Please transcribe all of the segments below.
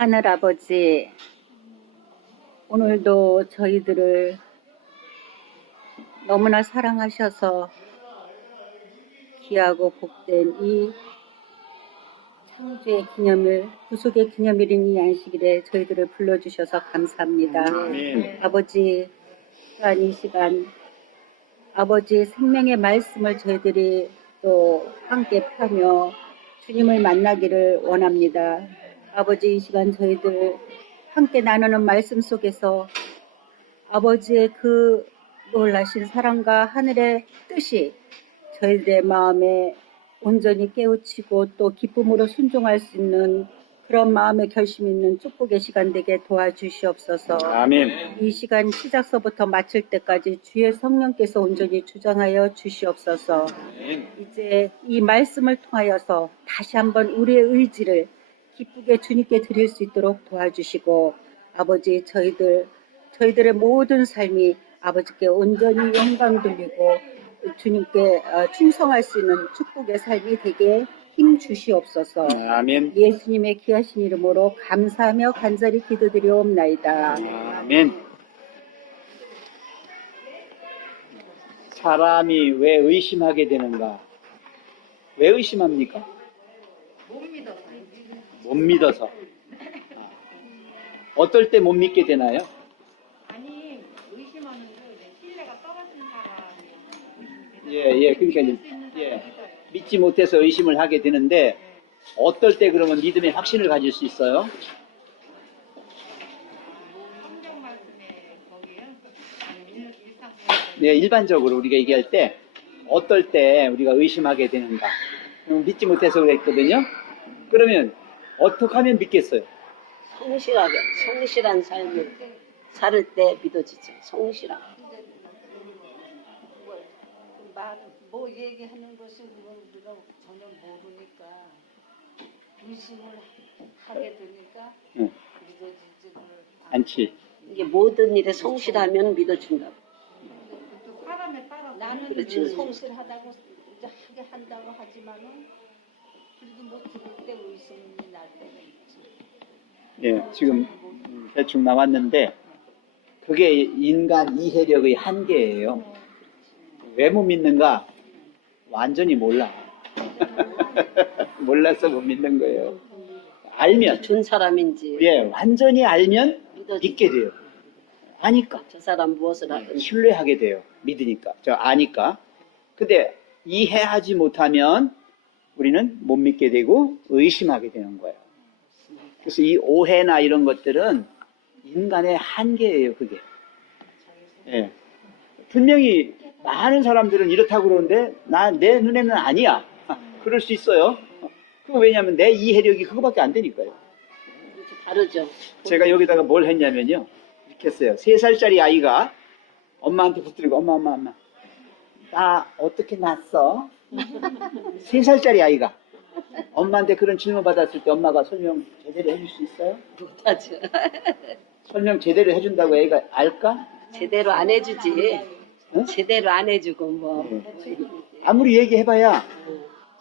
하늘아버지, 오늘도 저희들을 너무나 사랑하셔서 귀하고 복된 이 창조의 기념일, 구속의 기념일인 이 안식일에 저희들을 불러주셔서 감사합니다. 아버지, 또한 이 시간 아버지의 생명의 말씀을 저희들이 또 함께 펴며 주님을 만나기를 원합니다. 아버지, 이 시간 저희들 함께 나누는 말씀 속에서 아버지의 그 놀라신 사랑과 하늘의 뜻이 저희들의 마음에 온전히 깨우치고 또 기쁨으로 순종할 수 있는 그런 마음의 결심 있는 축복의 시간 되게 도와주시옵소서. 아멘. 이 시간 시작서부터 마칠 때까지 주의 성령께서 온전히 주장하여 주시옵소서. 아멘. 이제 이 말씀을 통하여서 다시 한번 우리의 의지를 기쁘게 주님께 드릴 수 있도록 도와주시고, 아버지, 저희들의 모든 삶이 아버지께 온전히 영광 돌리고 주님께 충성할 수 있는 축복의 삶이 되게 힘 주시옵소서. 아멘. 예수님의 귀하신 이름으로 감사하며 간절히 기도드리옵나이다. 아멘. 사람이 왜 의심하게 되는가? 왜 의심합니까? 못 믿어서. 어떨 때 못 믿게 되나요? 아니, 의심하는 게 신뢰가 떨어진 사람이 예, 그러니까 이제, 믿지 못해서 의심을 하게 되는데, 어떨 때 그러면 믿음의 확신을 가질 수 있어요? 성경 말씀에 거기요? 아니면 일상 네, 일반적으로 우리가 얘기할 때 어떨 때 우리가 의심하게 되는가? 믿지 못해서 그랬거든요. 그러면 어떻게 하면 믿겠어요? 성실한 삶을 살 때 믿어지죠. 성실한. 뭐 얘기하는 것이 우리가 전혀 모르니까 의심을 하게 되니까 믿어지지를 않지. 이게 모든 일에 성실하면 믿어준다고. 또 사람에 따라 나는 그렇지. 성실하다고 이제 하게 한다고 하지만은 그래도 뭐 들을 때 의심이 날 때가 있지. 예, 지금 대충 나왔는데 그게 인간 이해력의 한계예요. 왜 못 믿는가? 완전히 몰라. 몰라서 못 믿는 거예요. 알면, 준 사람인지 예, 완전히 알면 믿어지. 믿게 돼요. 아니까. 저 사람 무엇을 하든 신뢰하게 돼요. 믿으니까. 아니까. 근데 이해하지 못하면 우리는 못 믿게 되고 의심하게 되는 거예요. 그래서 이 오해나 이런 것들은 인간의 한계예요, 그게. 예. 분명히 많은 사람들은 이렇다고 그러는데 내 눈에는 아니야. 그럴 수 있어요. 그거 왜냐면 내 이해력이 그거밖에 안 되니까요. 다르죠. 제가 여기다가 뭘 했냐면요. 이렇게 했어요. 3살짜리 아이가 엄마한테 붙들고 엄마 나 어떻게 낳았어? 3살짜리 아이가 엄마한테 그런 질문 받았을 때 엄마가 설명 제대로 해줄 수 있어요? 못하죠. 설명 제대로 해준다고 애가 알까? 제대로 안 해주지. 응? 제대로 안 해주고 뭐 아무리 얘기해봐야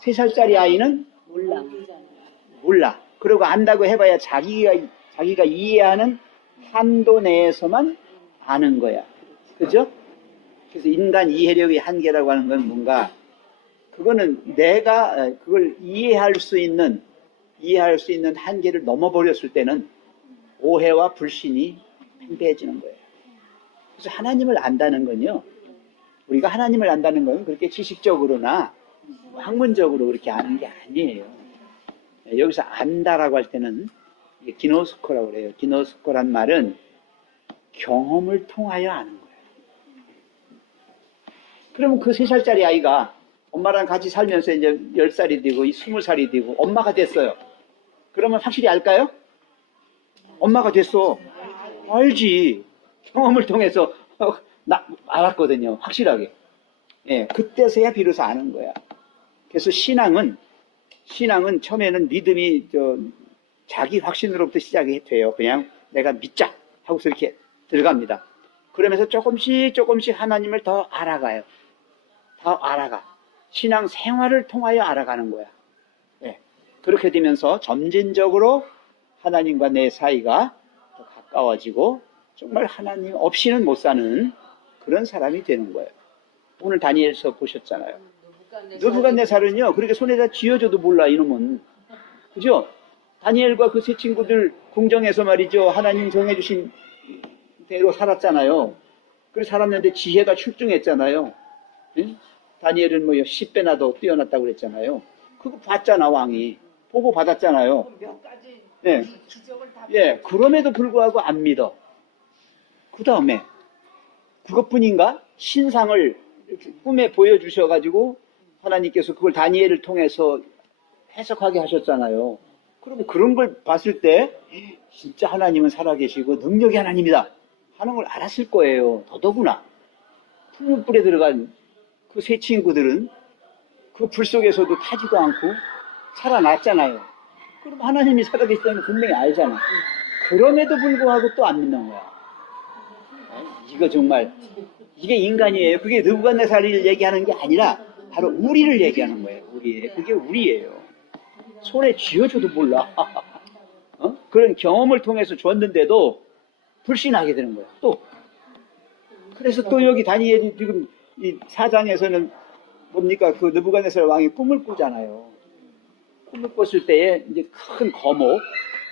3살짜리 아이는 몰라. 그리고 안다고 해봐야 자기가 이해하는 한도 내에서만 아는 거야. 그죠? 그래서 인간 이해력의 한계라고 하는 건 뭔가, 그거는 내가 그걸 이해할 수 있는 한계를 넘어버렸을 때는 오해와 불신이 팽배해지는 거예요. 그래서 하나님을 안다는 건요, 우리가 하나님을 안다는 건 그렇게 지식적으로나 학문적으로 그렇게 아는 게 아니에요. 여기서 안다라고 할 때는 기노스코라고 그래요. 기노스코란 말은 경험을 통하여 아는 거예요. 그러면 그 3살짜리 아이가 엄마랑 같이 살면서 이제 10살이 되고 20살이 되고 엄마가 됐어요. 그러면 확실히 알까요? 엄마가 됐어. 알지. 경험을 통해서 나 알았거든요. 확실하게. 예, 그때서야 비로소 아는 거야. 그래서 신앙은 처음에는 믿음이 자기 확신으로부터 시작이 돼요. 그냥 내가 믿자 하고서 이렇게 들어갑니다. 그러면서 조금씩 하나님을 더 알아가요. 더 알아가. 신앙 생활을 통하여 알아가는 거야. 예, 그렇게 되면서 점진적으로 하나님과 내 사이가 더 가까워지고 정말 하나님 없이는 못 사는 그런 사람이 되는 거예요. 오늘 다니엘서 보셨잖아요. 느부갓네살은요, 그렇게 손에다 쥐어줘도 몰라, 이놈은. 그죠? 다니엘과 그 세 친구들 궁정에서 말이죠, 하나님 정해주신 대로 살았잖아요. 그래서 살았는데 지혜가 출중했잖아요. 응? 다니엘은 뭐 10배나 더 뛰어났다고 그랬잖아요. 그거 봤잖아, 왕이. 보고 받았잖아요. 몇 가지 예. 기적을 다 예, 그럼에도 불구하고 안 믿어. 그 다음에, 그것뿐인가? 신상을 이렇게 꿈에 보여주셔가지고, 하나님께서 그걸 다니엘을 통해서 해석하게 하셨잖아요. 그럼 그런 걸 봤을 때, 진짜 하나님은 살아계시고, 능력이 하나님이다 하는 걸 알았을 거예요. 더더구나. 풀무불에 들어간 그 세 친구들은 그 불 속에서도 타지도 않고 살아났잖아요. 그럼 하나님이 살아계시다는 걸 분명히 알잖아. 그럼에도 불구하고 또 안 믿는 거야. 이거 정말, 이게 인간이에요. 그게 느부갓네살을 얘기하는 게 아니라 바로 우리를 얘기하는 거예요. 우리예요. 그게 우리예요. 손에 쥐어줘도 몰라. 그런 경험을 통해서 줬는데도 불신하게 되는 거예요. 또. 그래서 또 여기 다니엘이 지금 이 4장에서는 뭡니까? 그 느부갓네살 왕이 꿈을 꾸잖아요. 꿈을 꿨을 때에 이제 큰 거목,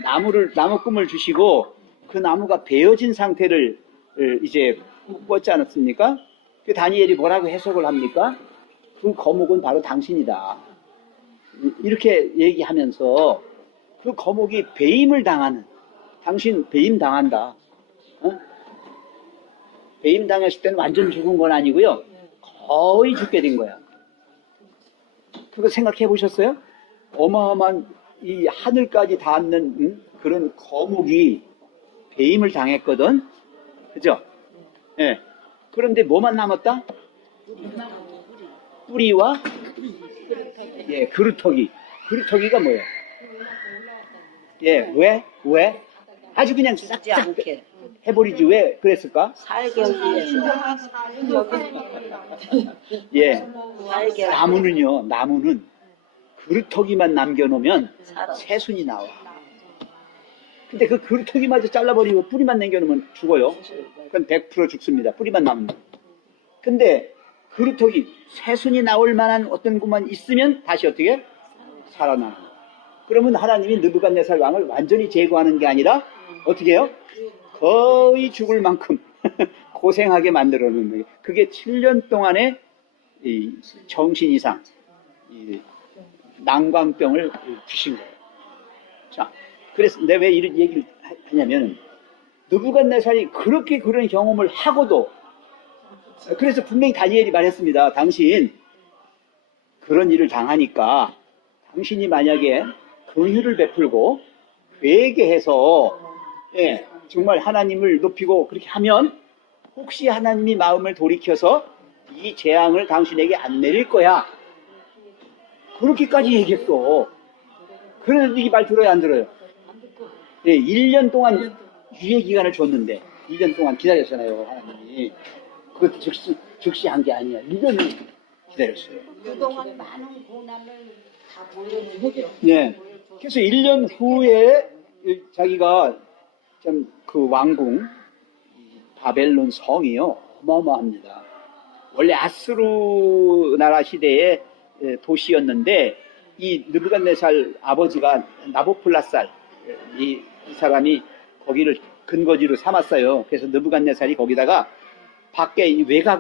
나무 꿈을 주시고 그 나무가 베어진 상태를 이제 꿨지 않았습니까? 그 다니엘이 뭐라고 해석을 합니까? 그 거목은 바로 당신이다. 이렇게 얘기하면서 그 거목이 배임을 당하는, 당신 배임 당한다. 배임 당했을 때는 완전 죽은 건 아니고요. 거의 죽게 된 거야. 그거 생각해 보셨어요? 어마어마한 이 하늘까지 닿는 그런 거목이 배임을 당했거든. 그죠? 예. 그런데 뭐만 남았다? 뿌리와 예, 그루터기. 그루터기가 뭐예요? 예, 왜? 아주 그냥 죽지 싹싹 않게 해버리지. 왜 그랬을까? 살경지에서 예. 살경 나무는 그루터기만 남겨놓으면 살아. 새순이 나와. 근데 그 그루터기마저 잘라버리고 뿌리만 남겨놓으면 죽어요. 그건 100% 죽습니다. 뿌리만 남으면. 근데 그루터기, 새순이 나올 만한 어떤 것만 있으면 다시 어떻게? 살아나는 거예요. 그러면 하나님이 느부갓네살 왕을 완전히 제거하는 게 아니라 어떻게 해요? 거의 죽을 만큼 고생하게 만들어 놓는 거예요. 그게 7년 동안의 이 정신 이상 이 난광병을 주신 거예요. 자, 그래서 내가 왜 이런 얘기를 하냐면 느부갓네살이 그렇게 그런 경험을 하고도 그래서 분명히 다니엘이 말했습니다. 당신 그런 일을 당하니까 당신이 만약에 긍휼을 베풀고 회개해서 예, 정말 하나님을 높이고 그렇게 하면 혹시 하나님이 마음을 돌이켜서 이 재앙을 당신에게 안 내릴 거야. 그렇게까지 얘기했어. 그런데 이 말 들어요, 안 들어요? 예, 1년 동안 유예 기간을 줬는데 1년 동안 기다렸잖아요, 하나님이. 그것도 즉시한 게 아니야. 1년을 기다렸어요. 그동안 많은 고난을 다 보여주죠. 네. 그래서 1년 후에 자기가 참 그 왕궁 바벨론 성이요 어마어마합니다. 원래 아수르 나라 시대의 도시였는데 이 느부갓네살 아버지가 나보플라살 이 사람이 거기를 근거지로 삼았어요. 그래서 느부갓네살이 거기다가 밖에 이 외곽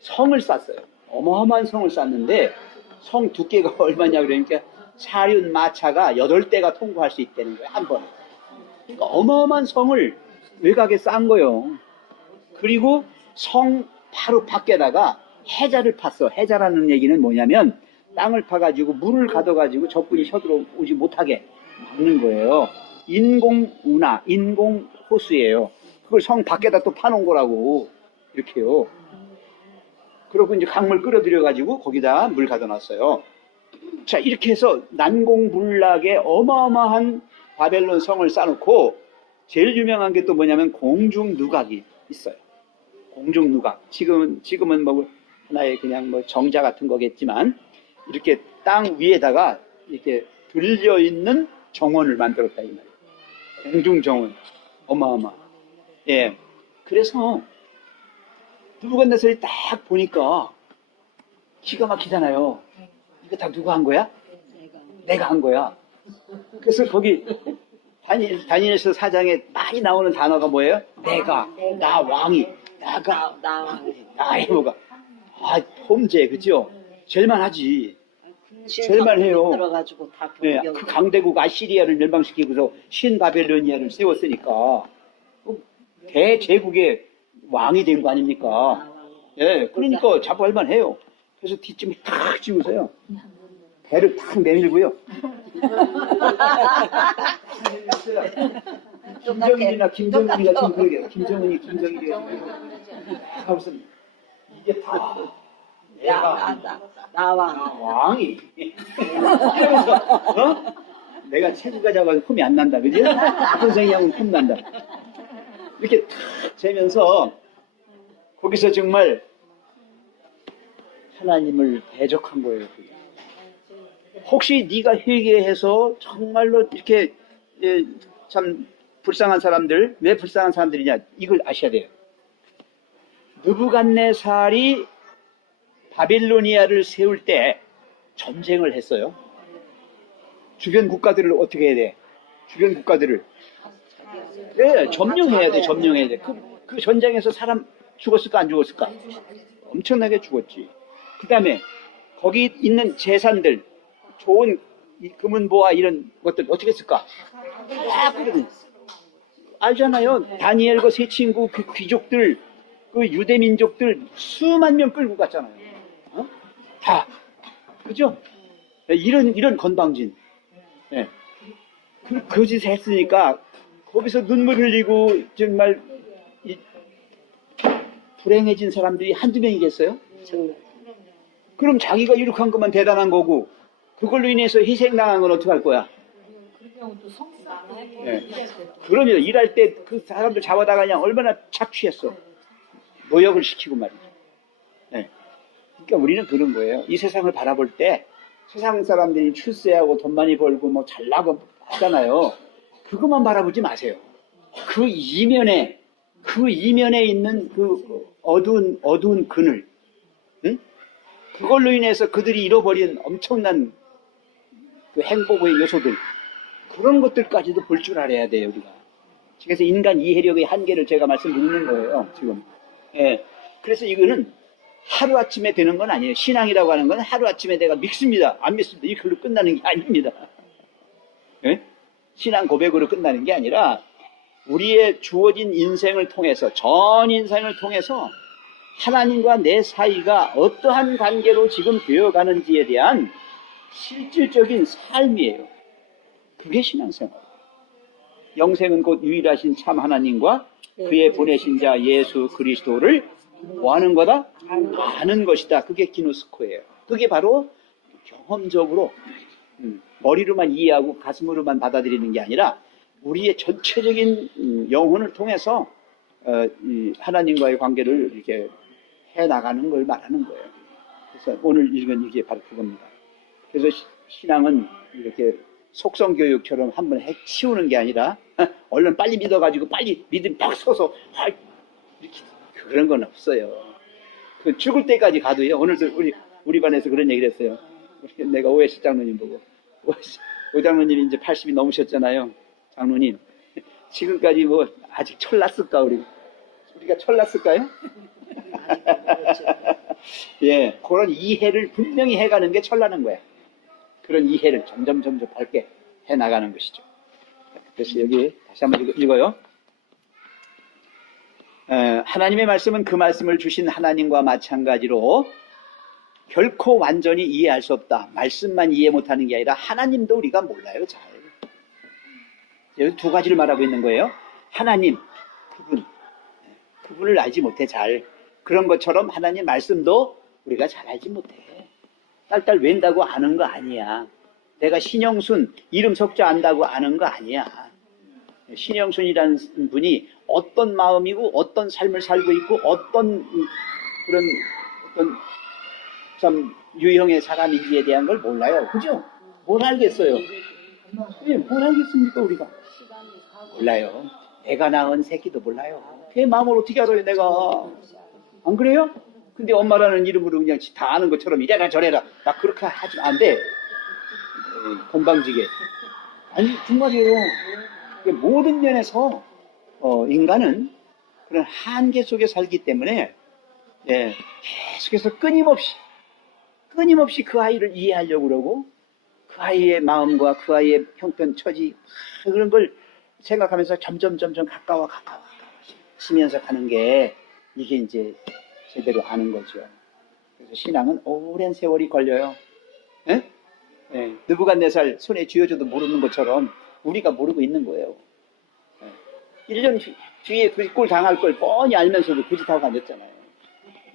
성을 쌌어요. 어마어마한 성을 쌌는데 성 두께가 얼마냐 그러니까 사륜 마차가 8대가 통과할 수 있다는 거예요, 한 번에. 그러니까 어마어마한 성을 외곽에 싼 거예요. 그리고 성 바로 밖에다가 해자를 팠어. 해자라는 얘기는 뭐냐면 땅을 파가지고 물을 가둬가지고 적군이 쳐들어오지 못하게 막는 거예요. 인공운하, 인공호수예요. 그걸 성 밖에다 또 파놓은 거라고 이렇게요. 그리고 이제 강물 끌어들여가지고 거기다 물 가둬놨어요. 자, 이렇게 해서 난공불락의 어마어마한 바벨론 성을 쌓아놓고 제일 유명한 게 또 뭐냐면 공중누각이 있어요. 공중누각. 지금은 뭐 하나의 그냥 뭐 정자 같은 거겠지만 이렇게 땅 위에다가 이렇게 들려있는 정원을 만들었다 이 말이에요. 공중 정원. 어마어마. 예. 그래서 느부갓네살이 딱 보니까 기가 막히잖아요. 이거 다 누가 한 거야? 내가 한 거야. 그래서 거기 다니엘서 4장에 많이 나오는 단어가 뭐예요? 내가, 나 왕이, 나의 뭐가. 아, 범죄, 그죠? 죄만 하지. 죄만 해요. 들어가지고 다 네, 경경. 그 강대국 아시리아를 멸망시키고서 신바벨로니아를 세웠으니까 대제국의 왕이 된 거 아닙니까? 예, 그러니까 자부할 해요. 그래서 뒷짐을 탁 지우세요. 배를 탁 내밀고요. 김정일이나 김정은이가 지금 그러게요. 김정은이 하고서 이게 다 나와. 왕이 이러면서 내가 체구가 작아서 폼이 안 난다, 그지? 선생님하고는 폼 난다. 이렇게 탁 재면서 거기서 정말 하나님을 대적한 거예요. 그게. 혹시 네가 회개해서 정말로 이렇게 참 불쌍한 사람들, 왜 불쌍한 사람들이냐 이걸 아셔야 돼요. 느부갓네살이 바빌로니아를 세울 때 전쟁을 했어요. 주변 국가들을 어떻게 해야 돼? 주변 국가들을 점령해야 돼. 점령해야 돼. 그 전쟁에서 사람 죽었을까 안 죽었을까? 엄청나게 죽었지. 그 다음에 거기 있는 재산들, 좋은 금은보화 이런 것들 어떻게 했을까? 알잖아요. 다니엘과 세 친구 그 귀족들, 그 유대 민족들 수만 명 끌고 갔잖아요. 다 그죠? 이런 건방진. 네. 그 짓을 했으니까 거기서 눈물 흘리고 정말 불행해진 사람들이 한두 명이겠어요? 그럼 자기가 이렇게 한 것만 대단한 거고 그걸로 인해서 희생당한 건 어떻게 할 거야? 네. 그러면 일할 때 그 사람들 잡아다가 그냥 얼마나 착취했어. 노역을 시키고 말이죠. 네. 그러니까 우리는 그런 거예요. 이 세상을 바라볼 때 세상 사람들이 출세하고 돈 많이 벌고 뭐 잘나고 하잖아요. 그것만 바라보지 마세요. 그 이면에 있는 그 어두운 그늘, 응? 그걸로 인해서 그들이 잃어버린 엄청난 그 행복의 요소들, 그런 것들까지도 볼 줄 알아야 돼요, 우리가. 그래서 인간 이해력의 한계를 제가 말씀드리는 거예요, 지금. 예. 그래서 이거는 하루아침에 되는 건 아니에요. 신앙이라고 하는 건 하루아침에 내가 믿습니다, 안 믿습니다, 이걸로 끝나는 게 아닙니다. 예? 신앙 고백으로 끝나는 게 아니라 우리의 주어진 인생을 통해서, 전 인생을 통해서 하나님과 내 사이가 어떠한 관계로 지금 되어가는지에 대한 실질적인 삶이에요. 그게 신앙생활. 영생은 곧 유일하신 참 하나님과 그의 보내신 자 예수 그리스도를 뭐 하는 거다? 아는 것이다. 그게 기노스코예요. 그게 바로 경험적으로 머리로만 이해하고 가슴으로만 받아들이는 게 아니라 우리의 전체적인 영혼을 통해서 하나님과의 관계를 이렇게 해나가는 걸 말하는 거예요. 그래서 오늘 읽은 이게 바로 그겁니다. 그래서 신앙은 이렇게 속성교육처럼 한번 치우는 게 아니라 얼른 빨리 믿어가지고 빨리 믿음 딱 서서 이렇게 그런 건 없어요. 그 죽을 때까지 가도요. 오늘도 우리 반에서 그런 얘기를 했어요. 내가 오해시 장로님 보고 오 장로님이 이제 80이 넘으셨잖아요. 장로님 지금까지 뭐 아직 철났을까 우리가 철났을까요? 예, 그런 이해를 분명히 해가는 게 철나는 거야. 그런 이해를 점점 밝게 해나가는 것이죠. 그래서 여기 다시 한번 읽어요. 하나님의 말씀은 그 말씀을 주신 하나님과 마찬가지로 결코 완전히 이해할 수 없다. 말씀만 이해 못하는 게 아니라 하나님도 우리가 몰라요. 잘. 여기 두 가지를 말하고 있는 거예요. 하나님, 그분을 알지 못해 잘. 그런 것처럼 하나님 말씀도 우리가 잘 알지 못해. 딸딸 웬다고 아는 거 아니야. 내가 신영순 이름 석자 안다고 아는 거 아니야. 신영순이라는 분이 어떤 마음이고 어떤 삶을 살고 있고 어떤 참 유형의 사람인지에 대한 걸 몰라요. 그죠? 뭘 알겠어요. 예, 뭘 알겠습니까, 우리가? 시간이 가고 몰라요. 내가 낳은 새끼도 몰라요. 걔 마음을 어떻게 알아요, 내가? 안 그래요? 근데 엄마라는 이름으로 그냥 다 아는 것처럼 이래라 저래라. 나 그렇게 하지 안 돼. 건방지게. 아니, 정말이에요. 모든 면에서 인간은 그런 한계 속에 살기 때문에 예, 계속해서 끊임없이 그 아이를 이해하려고 그러고 그 아이의 마음과 그 아이의 형편, 처지 그런 걸 생각하면서 점점 가까워지면서 가는 게 이게 이제 제대로 아는 거죠. 그래서 신앙은 오랜 세월이 걸려요. 예? 예, 느부갓네살 손에 쥐어줘도 모르는 것처럼 우리가 모르고 있는 거예요. 예. 1년 뒤에 그 꼴 당할 걸 뻔히 알면서도 그 짓 하고 앉았잖아요.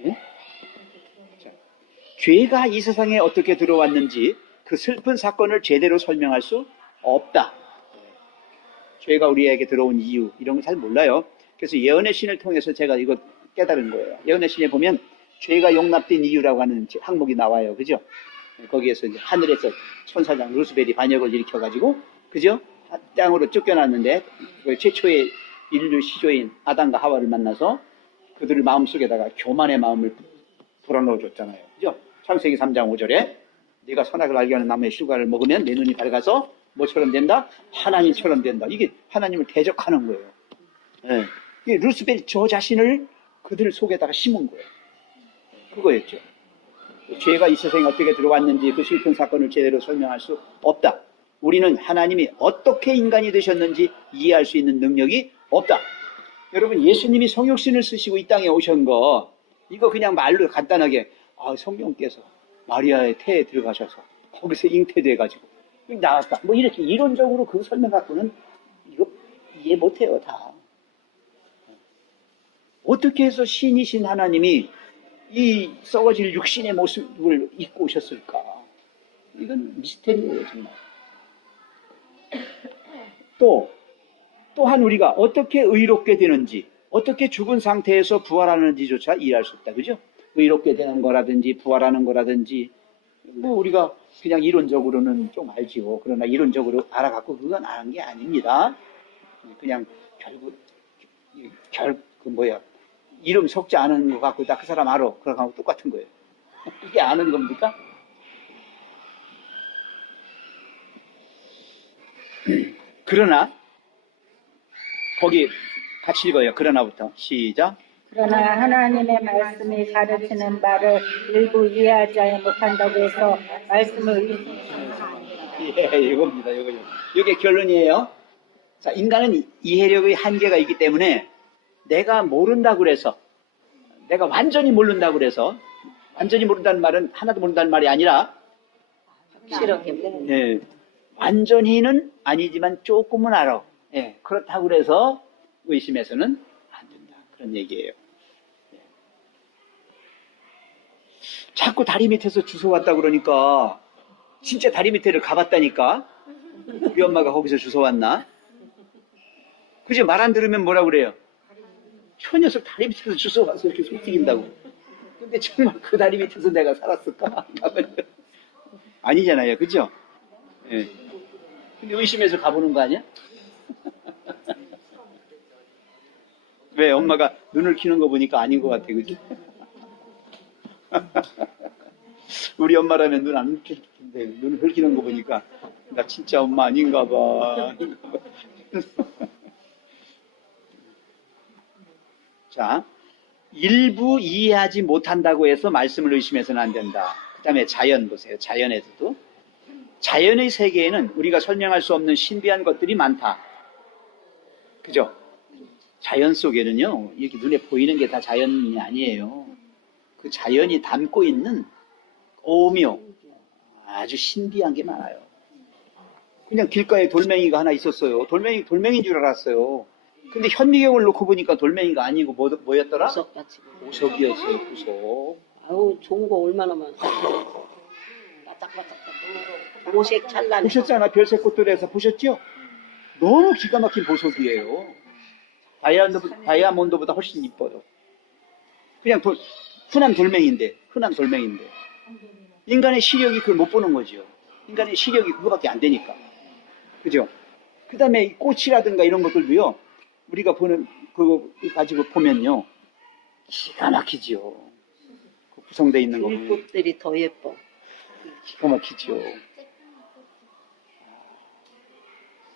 예? 자, 죄가 이 세상에 어떻게 들어왔는지 그 슬픈 사건을 제대로 설명할 수 없다. 죄가 우리에게 들어온 이유 이런 거 잘 몰라요. 그래서 예언의 신을 통해서 제가 이거 깨달은 거예요. 예언의 신에 보면 죄가 용납된 이유라고 하는 항목이 나와요. 그죠? 거기에서 이제 하늘에서 천사장 루스벨이 반역을 일으켜가지고, 그죠? 땅으로 쫓겨났는데, 최초의 인류 시조인 아담과 하와를 만나서 그들을 마음속에다가 교만의 마음을 불어넣어줬잖아요. 그죠? 창세기 3장 5절에 네가 선악을 알게 하는 나무의 실과를 먹으면 내 눈이 밝아서 뭐처럼 된다? 하나님처럼 된다. 이게 하나님을 대적하는 거예요. 예. 이게 루스벨 저 자신을 그들 속에다가 심은 거예요. 그거였죠. 죄가 이 세상에 어떻게 들어왔는지 그 슬픈 사건을 제대로 설명할 수 없다. 우리는 하나님이 어떻게 인간이 되셨는지 이해할 수 있는 능력이 없다. 여러분, 예수님이 성육신을 쓰시고 이 땅에 오신 거 이거 그냥 말로 간단하게 성령께서 마리아의 태에 들어가셔서 거기서 잉태돼가지고 나왔다. 뭐 이렇게 이론적으로 그 설명 갖고는 이거 이해 못해요. 다. 어떻게 해서 신이신 하나님이 이 썩어질 육신의 모습을 입고 오셨을까? 이건 미스테리예요, 정말. 또한 우리가 어떻게 의롭게 되는지, 어떻게 죽은 상태에서 부활하는지조차 이해할 수 없다. 그죠? 의롭게 되는 거라든지, 부활하는 거라든지, 뭐 우리가 그냥 이론적으로는 좀 알지요. 그러나 이론적으로 알아갖고 그건 아는 게 아닙니다. 그냥 이름 석지 않은 거 갖고 나 그 사람 알아. 그러고 똑같은 거예요. 이게 아는 겁니까? 그러나 거기 같이 읽어요. 그러나부터 시작. 그러나 하나님의 말씀이 가르치는 바를 일부 이해하지 못한다고 해서 말씀을 이겁니다. 이게 결론이에요. 자, 인간은 이해력의 한계가 있기 때문에 내가 모른다고 그래서, 내가 완전히 모른다고 그래서, 완전히 모른다는 말은 하나도 모른다는 말이 아니라, 확실하게 완전히는 아니지만 조금은 알아. 그렇다고 그래서 의심해서는 안 된다. 그런 얘기예요. 자꾸 다리 밑에서 주워왔다 그러니까, 진짜 다리 밑에를 가봤다니까? 우리 엄마가 거기서 주워왔나? 그지? 말 안 들으면 뭐라 그래요? 저 녀석 다리 밑에서 주워와서 이렇게 속삭인다고. 근데 정말 그 다리 밑에서 내가 살았을까? 아니잖아요. 그죠? 예. 근데 의심해서 가보는 거 아니야? 왜? 엄마가 눈을 키는 거 보니까 아닌 것 같아. 그죠? 우리 엄마라면 눈 안 킬 텐데, 눈을 흘기는 거 보니까 나 진짜 엄마 아닌가 봐. 자, 일부 이해하지 못한다고 해서 말씀을 의심해서는 안 된다. 그 다음에 자연 보세요. 자연에서도. 자연의 세계에는 우리가 설명할 수 없는 신비한 것들이 많다. 그죠? 자연 속에는요, 이렇게 눈에 보이는 게 다 자연이 아니에요. 그 자연이 담고 있는 오묘, 아주 신비한 게 많아요. 그냥 길가에 돌멩이가 하나 있었어요. 돌멩이인 줄 알았어요. 근데 현미경을 놓고 보니까 돌멩이가 아니고 뭐였더라? 보석같이. 보석이었어요, 보석. 아우, 좋은 거 얼마나 많아. 바짝바짝. 오색 찰나네. 보셨잖아, 별색 꽃들에서 보셨죠? 너무 기가 막힌 보석이에요. 다이아몬드보다 훨씬 이뻐요. 그냥 흔한 돌멩이인데. 인간의 시력이 그걸 못 보는 거죠. 인간의 시력이 그거밖에 안 되니까. 그죠? 그 다음에 꽃이라든가 이런 것들도요, 우리가 보는, 그거 가지고 보면요, 기가 막히지요. 그 구성되어 있는 거 보면 들꽃들이 더 예뻐. 기가 막히지요.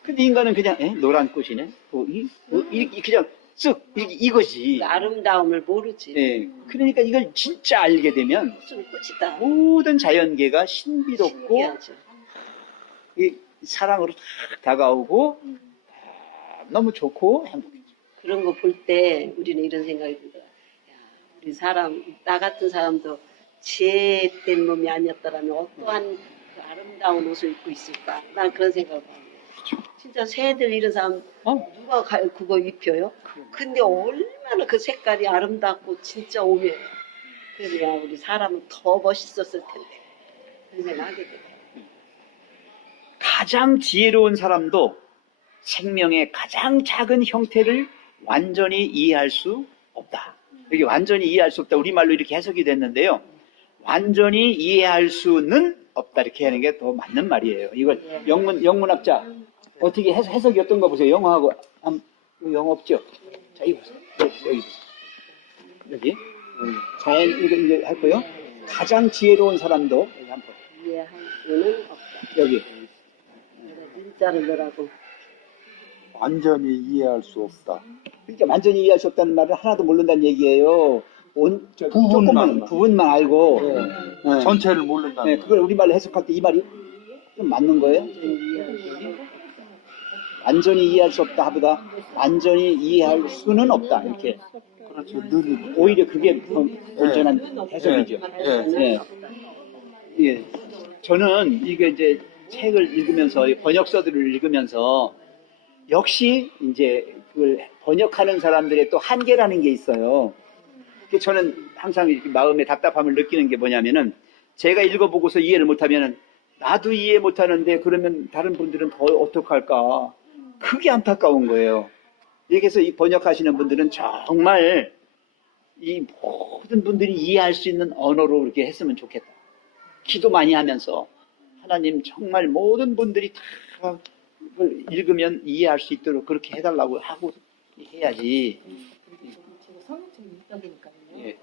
근데 인간은 그냥, 노란 꽃이네? 그냥 쓱, 이거지. 그 아름다움을 모르지. 예. 그러니까 이걸 진짜 알게 되면 무슨 꽃이다. 모든 자연계가 신비롭고 신기하죠. 이 사랑으로 탁 다가오고 너무 좋고 행복해져. 그런 거 볼 때 우리는 이런 생각이 들어요. 야, 우리 사람, 나 같은 사람도 지혜된 몸이 아니었더라면 어떠한 그 아름다운 옷을 입고 있을까? 난 그런 생각을 해요. 진짜 새들 이런 사람 누가 그거 입혀요? 근데 얼마나 그 색깔이 아름답고 진짜 오묘해요. 그래서 야, 우리 사람은 더 멋있었을 텐데. 그런 생각 하게 돼요. 가장 지혜로운 사람도 생명의 가장 작은 형태를 완전히 이해할 수 없다. 여기 완전히 이해할 수 없다. 우리말로 이렇게 해석이 됐는데요. 완전히 이해할 수는 없다. 이렇게 하는 게 더 맞는 말이에요. 이걸 영문학자 어떻게 해석이 어떤 거 보세요. 영어하고 영어 없죠? 자, 이거 보세요. 여기 자연 이거 이제 할 거요. 가장 지혜로운 사람도 여기 한번 이해할 수는 없다. 여기 문자를 넣으라고. 완전히 이해할 수 없다. 그러니까 완전히 이해할 수 없다는 말을 하나도 모른다는 얘기예요. 부분만. 부분만 알고 네. 전체를 모른다. 네, 그걸 우리말로 해석할 때 이 말이 좀 맞는 거예요? 완전히 이해할 수 없다 하보다 완전히 이해할 수는 없다 이렇게. 그렇죠. 늘 오히려 그게 온전한 해석이죠. 예. 예. 저는 이게 이제 책을 읽으면서 번역서들을 읽으면서 역시 이제 그걸 번역하는 사람들의 또 한계라는 게 있어요. 저는 항상 이렇게 마음에 답답함을 느끼는 게 뭐냐면은 제가 읽어보고서 이해를 못하면은 나도 이해 못하는데 그러면 다른 분들은 더 어떡할까? 그게 안타까운 거예요. 여기서 이 번역하시는 분들은 정말 이 모든 분들이 이해할 수 있는 언어로 이렇게 했으면 좋겠다. 기도 많이 하면서 하나님 정말 모든 분들이 다 그걸 읽으면 이해할 수 있도록 그렇게 해달라고 하고 해야지. 예.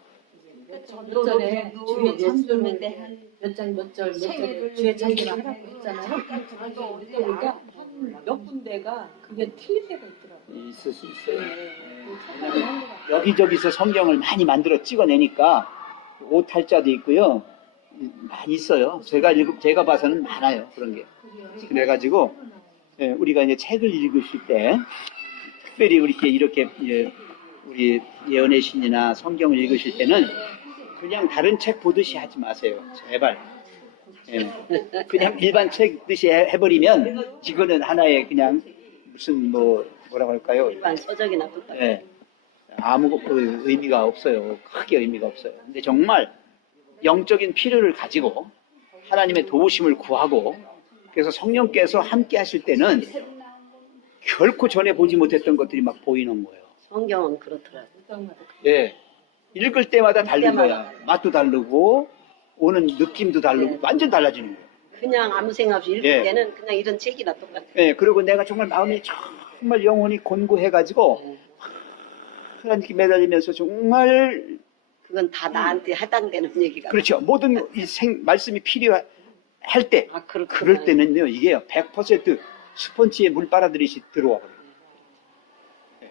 몇 절에 주에 참조는데 몇 절 주에 참조를 하라고 했잖아요. 그러니까 몇 군데가 그게 틀릴 때가 있더라고요. 있을 수 있어요. 여기저기서 성경을 많이 만들어 찍어내니까 오탈자도 있고요. 많이 있어요. 제가 봐서는 많아요. 그런 게. 그래가지고 우리가 이제 책을 읽으실 때 특별히 이렇게 우리 예언의 신이나 성경을 읽으실 때는 그냥 다른 책 보듯이 하지 마세요. 제발. 예. 그냥 일반 책 듯이 해버리면 이거는 하나의 그냥 무슨 뭐라고 할까요? 일반 서적이나 똑같아. 예. 아무 의미가 없어요. 크게 의미가 없어요. 근데 정말 영적인 필요를 가지고 하나님의 도우심을 구하고 그래서 성령께서 함께 하실 때는 결코 전에 보지 못했던 것들이 막 보이는 거예요. 성경은 그렇더라고요. 예. 읽을 때마다 다른 거야. 맛도 다르고 오는 느낌도 다르고 완전 달라지는 거예요. 그냥 아무 생각 없이 읽을 예. 때는 그냥 이런 책이나 똑같아. 예. 그리고 내가 정말 마음이 정말 영혼이 곤고해가지고 하나님께 매달리면서 정말 그건 다 나한테 해당되는 얘기가. 그렇죠. 모든 말씀이 필요할 때 그럴 때는요. 이게요. 100% 스펀지에 물 빨아들이시 들어와 버려요. 예.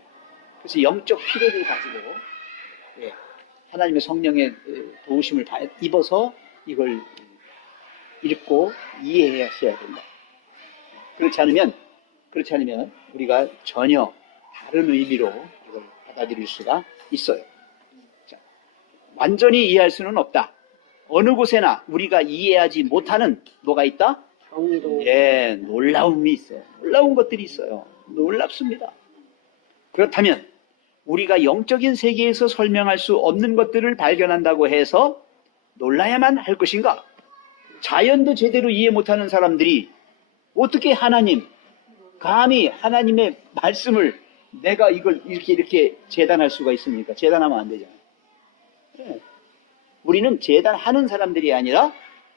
그래서 영적 필요를 가지고 하나님의 성령의 도우심을 입어서 이걸 읽고 이해하셔야 된다. 그렇지 않으면 우리가 전혀 다른 의미로 이걸 받아들일 수가 있어요. 자, 완전히 이해할 수는 없다. 어느 곳에나 우리가 이해하지 못하는 뭐가 있다? 경이로. 예, 놀라움이 있어요. 놀라운 것들이 있어요. 놀랍습니다. 그렇다면 우리가 영적인 세계에서 설명할 수 없는 것들을 발견한다고 해서 놀라야만 할 것인가? 자연도 제대로 이해 못하는 사람들이 어떻게 감히 하나님의 말씀을 내가 이걸 이렇게 재단할 수가 있습니까? 재단하면 안 되잖아요. 네. 우리는 재단하는 사람들이 아니라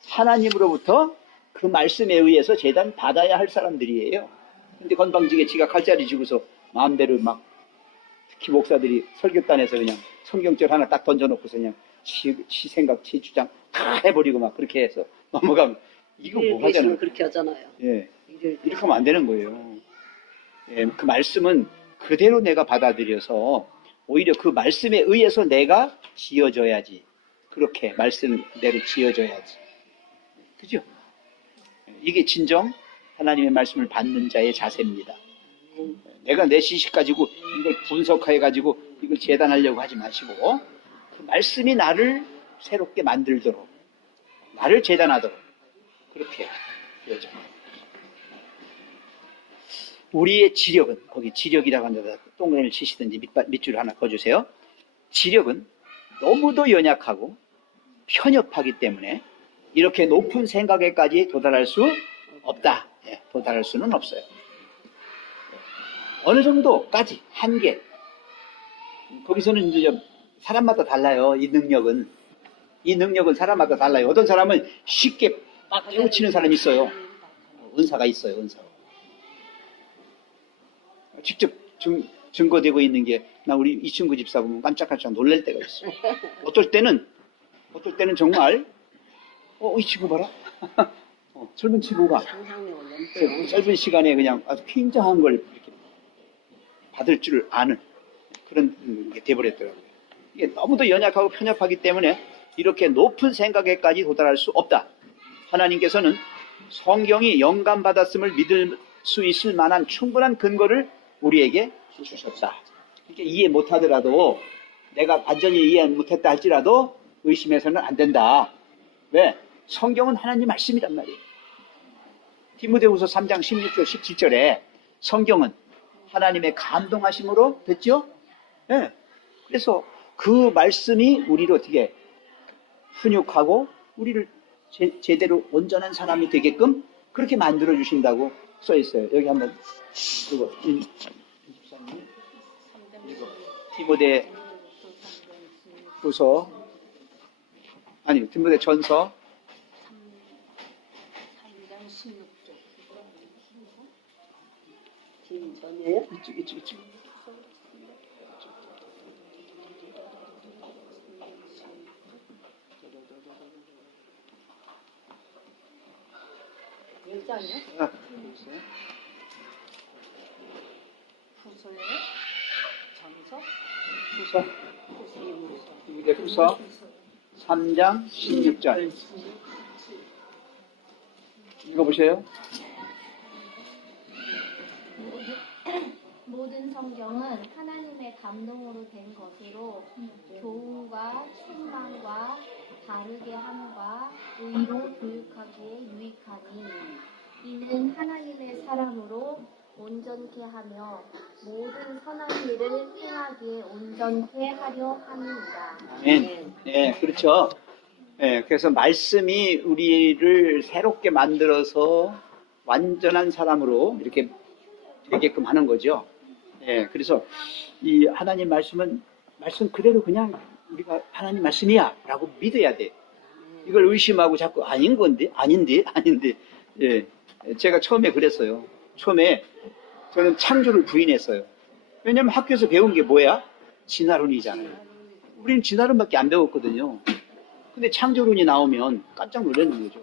하나님으로부터 그 말씀에 의해서 재단 받아야 할 사람들이에요. 근데 건방지게 지가 칼자리 쥐고서 마음대로 막, 특히 목사들이 설교단에서 그냥 성경절 하나 딱 던져놓고서 그냥 지 생각, 지 주장 다 해버리고 막 그렇게 해서 넘어가면 이거 뭐 하잖아요. 계시면 그렇게 하잖아요. 예. 이렇게 하면 안 되는 거예요. 예, 그 말씀은 그대로 내가 받아들여서 오히려 그 말씀에 의해서 내가 지어져야지. 그렇게 말씀대로 지어져야지. 그죠? 이게 진정 하나님의 말씀을 받는 자의 자세입니다. 내가 내 지식 가지고 이걸 분석해 가지고 이걸 재단하려고 하지 마시고 그 말씀이 나를 새롭게 만들도록 나를 재단하도록 그렇게 되죠. 우리의 지력은 거기 지력이라고 하는 데다 동그라미를 치시든지 밑줄을 하나 그어주세요. 지력은 너무도 연약하고 편협하기 때문에 이렇게 높은 생각에까지 도달할 수 없다. 예, 도달할 수는 없어요. 어느 정도까지 한계. 거기서는 이제 사람마다 달라요. 이 능력은 사람마다 달라요. 어떤 사람은 쉽게 막 깨우치는 사람이 있어요. 은사가 있어요. 은사가. 직접 증거되고 있는 게 나 우리 이 친구 집사 보면 깜짝깜짝 놀랄 때가 있어요. 어떨 때는 정말 이 친구 봐라. 젊은 친구가 짧은 시간에 그냥 아주 굉장한 걸 이렇게 받을 줄 아는 그런 게 돼버렸더라고요. 이게 너무도 연약하고 편협하기 때문에 이렇게 높은 생각에까지 도달할 수 없다. 하나님께서는 성경이 영감받았음을 믿을 수 있을 만한 충분한 근거를 우리에게 주셨다. 이렇게 이해 못하더라도 내가 완전히 이해 못했다 할지라도 의심해서는 안 된다. 왜? 성경은 하나님 말씀이란 말이에요. 디모데후서 3장 16절 17절에 성경은 하나님의 감동하심으로 됐죠? 네. 그래서 그 말씀이 우리를 어떻게 훈육하고 우리를 제대로 온전한 사람이 되게끔 그렇게 만들어 주신다고 써 있어요. 여기 한번 그거 디모데 후서 아니 디모데 전서 3장 16절. 전이에요? 이쪽. 몇 장이요? 후서에 전서 디모데 후서 3장 16절 읽어보세요. 모든 성경은 하나님의 감동으로 된 것으로 교훈과 책망과 바르게 함과 의로 교육하기에 유익하니 이는 하나님의 사람으로 온전케 하며 모든 선한 일을 행하기에 온전케 하려 함이니라. 아멘. 네, 그렇죠. 네, 그래서 말씀이 우리를 새롭게 만들어서 완전한 사람으로 이렇게 되게끔 하는 거죠. 네, 그래서 이 하나님 말씀은 말씀 그대로 그냥 우리가 하나님 말씀이야 라고 믿어야 돼. 이걸 의심하고 자꾸 아닌데. 예, 제가 처음에 그랬어요. 처음에 저는 창조를 부인했어요. 왜냐면 학교에서 배운 게 뭐야? 진화론이잖아요. 우리는 진화론밖에 안 배웠거든요. 근데 창조론이 나오면 깜짝 놀라는 거죠.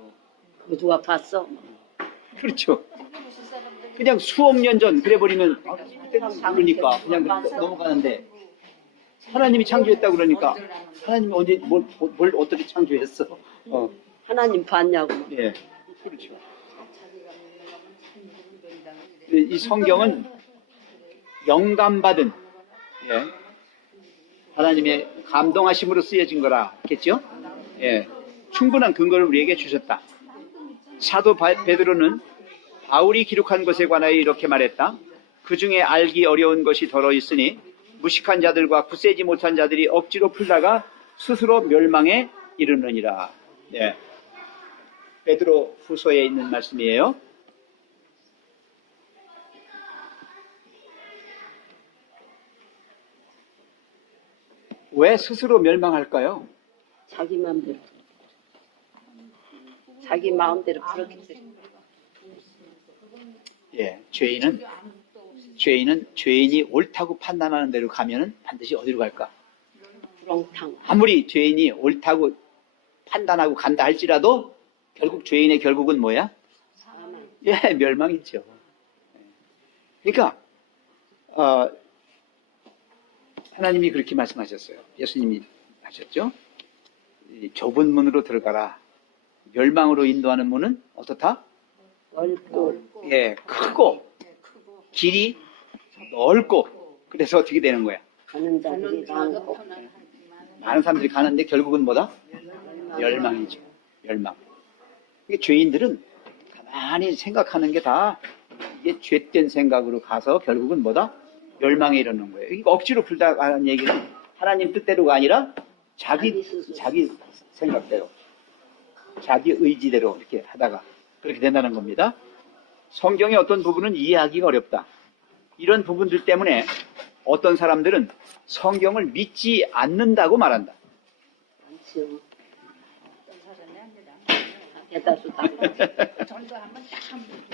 그거 누가 봤어? 그렇죠. 그냥 수억 년 전 그래버리면 모르니까 그냥 넘어가는데 하나님이 창조했다고 그러니까 하나님이 언제 뭘 어떻게 창조했어? 하나님 봤냐고. 예, 그렇죠. 이 성경은 영감받은 하나님의 감동하심으로 쓰여진 거라 했겠죠? 예, 충분한 근거를 우리에게 주셨다. 사도 베드로는 바울이 기록한 것에 관하여 이렇게 말했다. 그 중에 알기 어려운 것이 더러 있으니 무식한 자들과 굳세지 못한 자들이 억지로 풀다가 스스로 멸망에 이르느니라. 예. 베드로 후서에 있는 말씀이에요. 왜 스스로 멸망할까요? 자기 마음대로. 자기 마음대로 그렇게 돼. 예, 죄인은 죄인이 옳다고 판단하는 대로 가면은 반드시 어디로 갈까? 구렁탕. 아무리 죄인이 옳다고 판단하고 간다 할지라도 결국 죄인의 결국은 뭐야? 사망. 예, 멸망이죠. 그러니까 하나님이 그렇게 말씀하셨어요. 예수님이 하셨죠. 이 좁은 문으로 들어가라. 멸망으로 인도하는 문은 어떻다? 넓고. 예, 크고 길이 넓고 그래서 어떻게 되는 거야? 가는 자들이 많고. 많은 사람들이 가는데 결국은 뭐다? 멸망이죠. 멸망. 이게 죄인들은 가만히 생각하는 게 다 이게 죄된 생각으로 가서 결국은 뭐다? 멸망에 이르는 거예요. 이거 억지로 풀다 하는 얘기는 하나님 뜻대로가 아니라 자기 생각대로, 자기 의지대로 이렇게 하다가 그렇게 된다는 겁니다. 성경의 어떤 부분은 이해하기가 어렵다. 이런 부분들 때문에 어떤 사람들은 성경을 믿지 않는다고 말한다. 많지요. 대다수 다.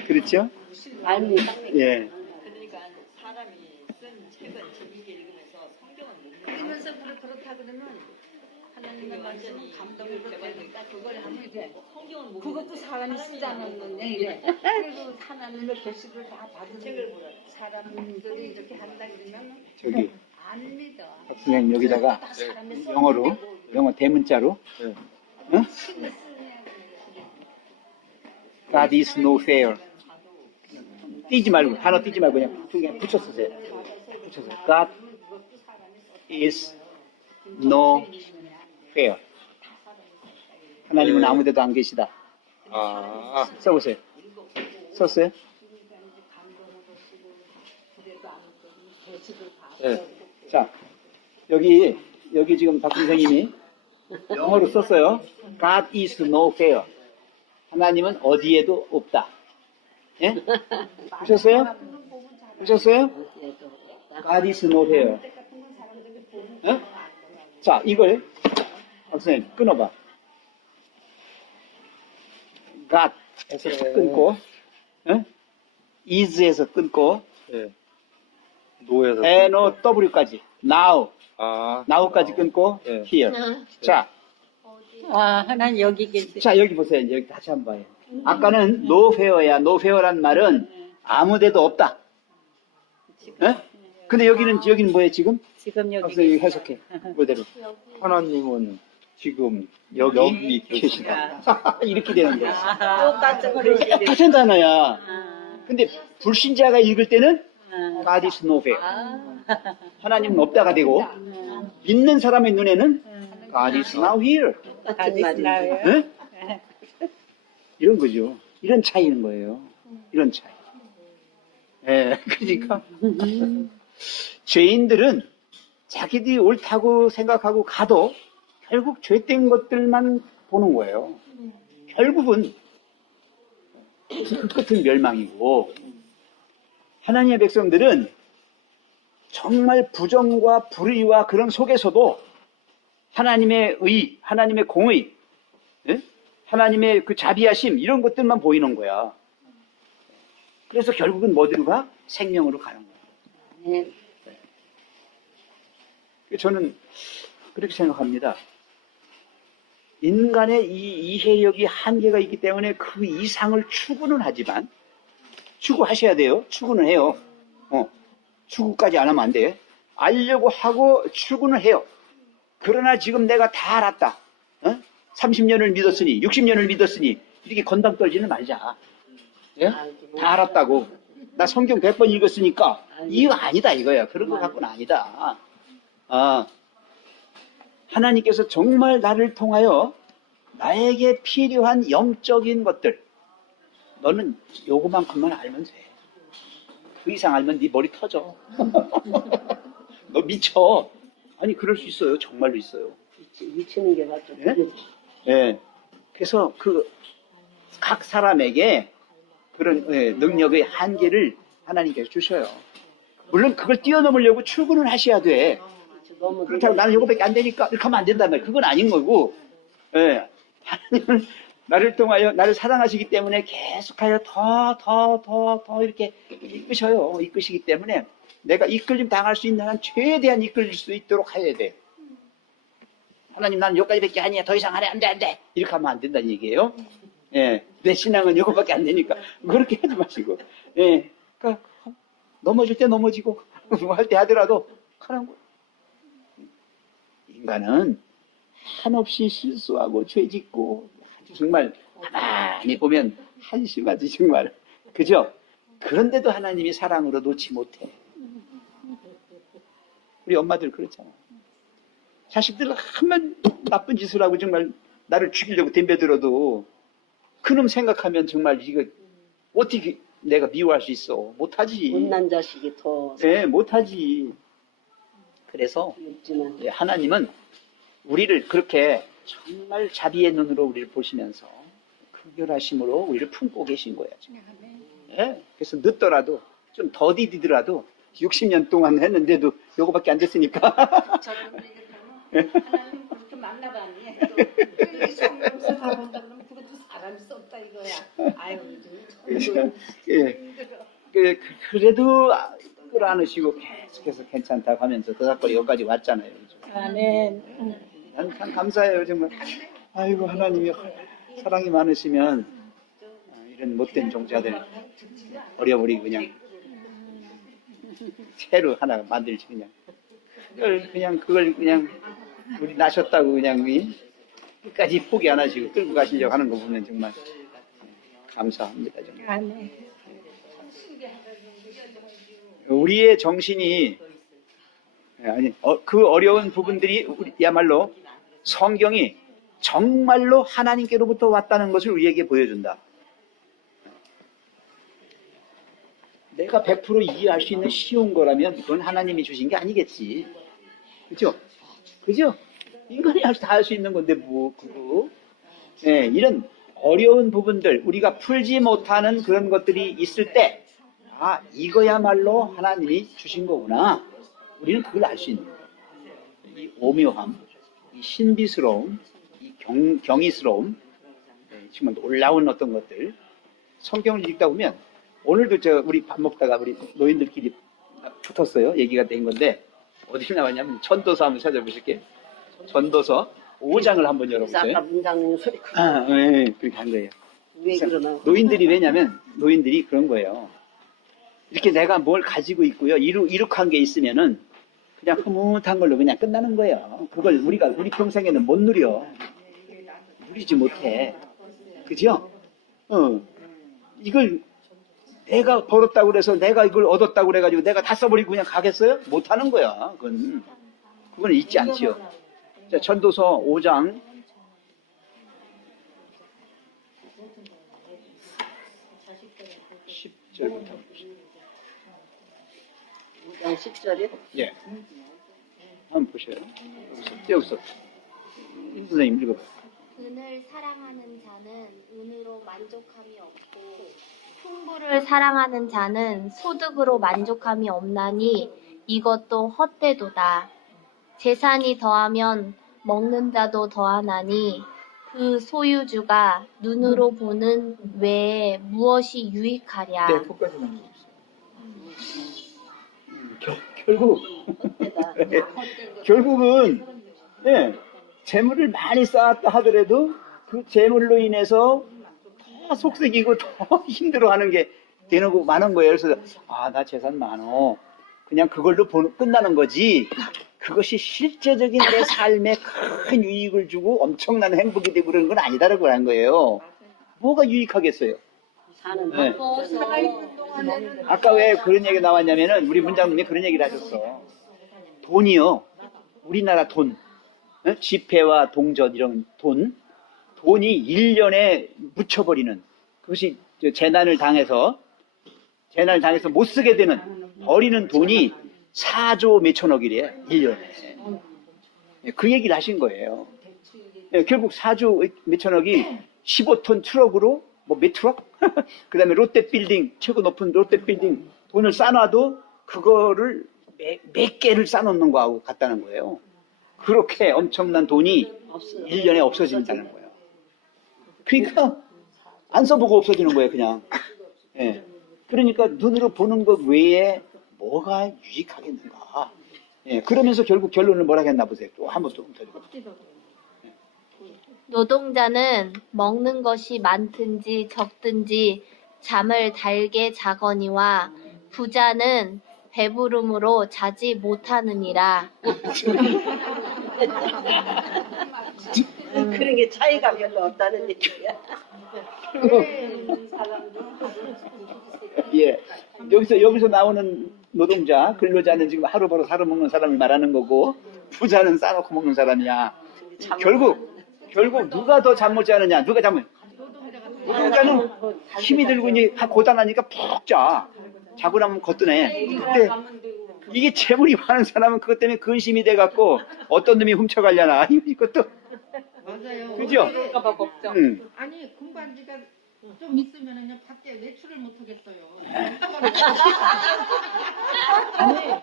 그렇죠? 알미. 예. 그러니까 사람이 쓴 책은 재밌게 읽으면서 성경은 못 읽는 그러면서 그렇다 그러면 하나님의 말씀은 감동으로 되니까 그걸 하면 이제 성경은 못 그것도 사람이 쓰지 않았는데 이래. 그래도 하나님의 계시를 다 받은 사람들이 이렇게 한다 그러면 저기 안 믿어. 선생님 여기다가 다 사람이 써야 영어로, 되고 영어 대문자로 네. 응? 신을 쓰냐. God is no fair. 띄지 말고, 단어 띄지 말고 그냥 붙여 쓰세요. 붙여서. God is no fair. 하나님은 아무데도 안 계시다. 아, 써보세요. 썼어요? 네. 자, 여기 지금 박 선생님이 영어로 썼어요. God is no fair. 하나님은 어디에도 없다. 예? 보셨어요? 보셨어요? God is no fair. 예? 자, 이걸 박 선생님 끊어봐. God에서 끊고, 예? is에서 끊고, 네. 노에서. NOW까지, now까지 끊고, 네. here. 자, 하나님 여기 계시. 자, 여기 보세요. 이제 여기 다시 한번 봐요. 아까는 no fair야. no fair란 말은 아무데도 없다. 예? 근데 여기는 뭐예요, 지금? 지금 여기 선생님이 해석해. 그대로. 하나님은 지금 여기 여기 계시다. 이렇게 되는 거예요. 똑같은 같은 단어야. 근데 불신자가 읽을 때는 God is no fair. 하나님은 없다가 되고, 믿는 사람의 눈에는 God is now here. 같은 말이에요. 예? 이런 거죠. 이런 차이인 거예요. 이런 차이. 예, 그러니까 죄인들은 자기들이 옳다고 생각하고 가도 결국 죄된 것들만 보는 거예요. 결국은 끝은 멸망이고, 하나님의 백성들은 정말 부정과 불의와 그런 속에서도 하나님의 의, 하나님의 공의, 예? 하나님의 그 자비하심 이런 것들만 보이는 거야. 그래서 결국은 뭐디로 가? 생명으로 가는 거야. 네. 저는 그렇게 생각합니다. 인간의 이 이해력이 한계가 있기 때문에 그 이상을 추구는 하지만, 추구하셔야 돼요. 추구는 해요. 추구까지 안 하면 안 돼. 알려고 하고 추구는 해요. 그러나 지금 내가 다 알았다. 30년을 믿었으니, 60년을 믿었으니, 이렇게 건방 떨지는 말자. 예? 다 알았다고. 나 성경 100번 읽었으니까, 이거 아니다, 이거야. 그런 거 갖고는 아니다. 하나님께서 정말 나를 통하여 나에게 필요한 영적인 것들, 너는 요거만큼만 알면 돼. 그 이상 알면 네 머리 터져. 너 미쳐. 아니, 그럴 수 있어요. 정말로 있어요. 미치는 게 맞죠. 예? 예. 그래서 각 사람에게 그런 능력의 한계를 하나님께서 주셔요. 물론 그걸 뛰어넘으려고 출근을 하셔야 돼. 그렇다고 나는 이거밖에 안 되니까 이렇게 하면 안 된다면 그건 아닌 거고, 예. 하나님은 나를 통하여 나를 사랑하시기 때문에 계속하여 더 이렇게 이끄셔요. 이끄시기 때문에 내가 이끌림 당할 수 있는 한 최대한 이끌릴 수 있도록 해야 돼요. 하나님 나는 여기까지밖에 아니야. 더 이상 안 돼. 이렇게 하면 안 된다는 얘기예요. 예, 내 신앙은 이거밖에 안 되니까 그렇게 하지 마시고, 예, 그러니까 넘어질 때 넘어지고 뭐 할 때 하더라도 하는 거. 인간은 한없이 실수하고 죄짓고 아주 정말 가만히 보면 한심하지 정말, 그죠? 그런데도 하나님이 사랑으로 놓지 못해. 우리 엄마들 그렇잖아. 자식들 하면 나쁜 짓을 하고 정말 나를 죽이려고 덤벼들어도 그놈 생각하면 정말 이거 어떻게 내가 미워할 수 있어? 못하지. 못난 자식이 더 네, 못하지. 그래서 있지만 하나님은 우리를 그렇게 정말 자비의 눈으로 우리를 보시면서 긍휼하심으로 우리를 품고 계신 거예요. 네, 그래서 늦더라도 좀 더디디더라도 60년 동안 했는데도 요거밖에 안 됐으니까. 하나님 그렇게 만나봤니? 또 성경서 다 본다 그러면 그것도 사람이 썼다 이거야. 아유, 예, 그래도 끌어 안으시고 계속해서 괜찮다고 하면서 더닥거리 여기까지 왔잖아요. 아멘. 난 참 감사해요, 정말. 아이고, 하나님이 사랑이 많으시면 이런 못된 종자들 어려버리고 그냥 새로 하나 만들지 그냥. 그걸 그냥 우리 나셨다고 그냥 끝까지 포기 안 하시고 끌고 가시려고 하는 거 보면 정말 감사합니다. 정말. 아멘. 우리의 정신이 그 어려운 부분들이 우리야말로 성경이 정말로 하나님께로부터 왔다는 것을 우리에게 보여준다. 내가 100% 이해할 수 있는 쉬운 거라면 그건 하나님이 주신 게 아니겠지. 그죠? 그죠? 인간이 다 할 수 있는 건데 뭐 그거. 네, 이런 어려운 부분들 우리가 풀지 못하는 그런 것들이 있을 때 이거야말로 하나님이 주신 거구나. 우리는 그걸 알 수 있는 거예요. 이 오묘함, 이 신비스러움, 이 경이스러움, 정말 놀라운 어떤 것들. 성경을 읽다 보면 오늘도 우리 밥 먹다가 우리 노인들끼리 붙었어요. 얘기가 된 건데 어디 나왔냐면 전도서 한번 찾아보실게요. 전도서 5장을 한번 열어보세요. 아까 문장님 소리 네, 그렇게 한 거예요. 왜 그러나? 노인들이 왜냐면 노인들이 그런 거예요. 이렇게 내가 뭘 가지고 있고요. 이룩한 게 있으면은 그냥 흐뭇한 걸로 그냥 끝나는 거예요. 그걸 우리 평생에는 못 누려. 누리지 못해. 그죠? 이걸 내가 벌었다고 그래서 내가 이걸 얻었다고 그래가지고 내가 다 써버리고 그냥 가겠어요? 못 하는 거야. 그건 있지 않지요. 자, 전도서 5장 10절부터 5장 10절에 예. 한번 보셔요. 여기서 선생님 읽어봐. 은을 사랑하는 자는 은으로 만족함이 없고 풍부를 사랑하는 자는 소득으로 만족함이 없나니 이것도 헛되도다. 재산이 더하면 먹는 자도 더하나니 그 소유주가 눈으로 보는 외에 무엇이 유익하랴. 네, 그까지만 결국 결국은 재물을 많이 쌓았다 하더라도 그 재물로 인해서 더 속색이고 더 힘들어하는 게 되는 거 많은 거예요. 그래서 나 재산 많어. 그냥 그걸로 끝나는 거지. 그것이 실제적인 내 삶에 큰 유익을 주고 엄청난 행복이 되고 그러는 건 아니다라고 하는 거예요. 뭐가 유익하겠어요? 사는 네. 살아있는 동안에는 아까 왜 그런 얘기가 나왔냐면은 우리 문장님이 그런 얘기를 하셨어. 돈이요. 우리나라 돈. 지폐와 동전 이런 돈이 1년에 묻혀버리는 그것이 재난을 당해서 못 쓰게 되는 버리는 돈이 4조 몇천억이래 1년에. 그 얘기를 하신 거예요. 결국 4조 몇천억이 15톤 트럭으로 몇 트럭? 그 다음에 롯데빌딩 최고 높은 롯데빌딩 돈을 쌓아놔도 그거를 몇 개를 쌓아놓는 거하고 같다는 거예요. 그렇게 엄청난 돈이 1년에 없어진다는 거예요. 그러니까 안 써보고 없어지는 거예요, 그냥. 예. 그러니까 눈으로 보는 것 외에 뭐가 유익하겠는가. 예. 그러면서 결국 결론을 뭐라 했나 보세요. 또 한 번 더. 노동자는 먹는 것이 많든지 적든지 잠을 달게 자거니와 부자는 배부름으로 자지 못하느니라. 그런 게 차이가 별로 없다는 얘기야. 예. 여기서 나오는 노동자, 근로자는 지금 하루 벌어 하루 먹는 사람을 말하는 거고, 부자는 싸놓고 먹는 사람이야. 결국 누가 더 잠 못 자느냐? 누가 잠을? 노동자는 힘이 들고 고단하니까 푹 자. 자고 나면 거뜬해. 근데 이게 재물이 많은 사람은 그것 때문에 근심이 돼갖고 어떤 놈이 훔쳐가려나 이것도. 맞아요. 그죠? 그럴까봐 걱정. 아니 군반지가 좀 있으면은요 밖에 외출을 못 하겠어요. 아니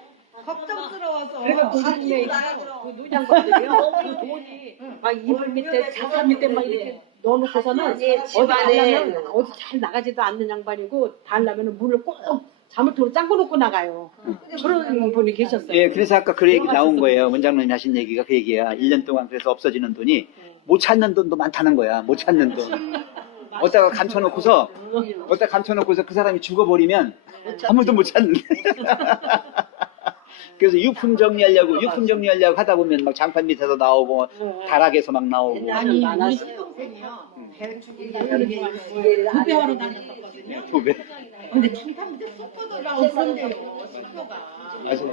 걱정스러워서. 그래서 고객님이 그 노장관들이요. 그 돈이 막 이불 밑에 자산 밑에 막 이렇게 넣어놓고서는 어디 가려면 어디 잘 나가지도 않는 양반이고 달라면 문을 꼭 자물쇠로 잠궈 놓고 나가요. 그런 분이 계셨어요. 예, 그래서 아까 그 얘기 나온 거예요. 원장님 하신 얘기가 그 얘기야. 1년 동안 그래서 없어지는 돈이 못 찾는 돈도 많다는 거야. 못 찾는 돈. 어디다가 감춰놓고서 그 사람이 죽어버리면 아무도 못 찾는데. 그래서 유품 정리하려고 하다 보면 막 장판 밑에서 나오고 다락에서 막 나오고. 아니 우리 친동생이요. 부배하러 다녔었거든요. 두 배. 근데 장판 밑에 쏙 나오고 그런데요. 식표가. 맞아요.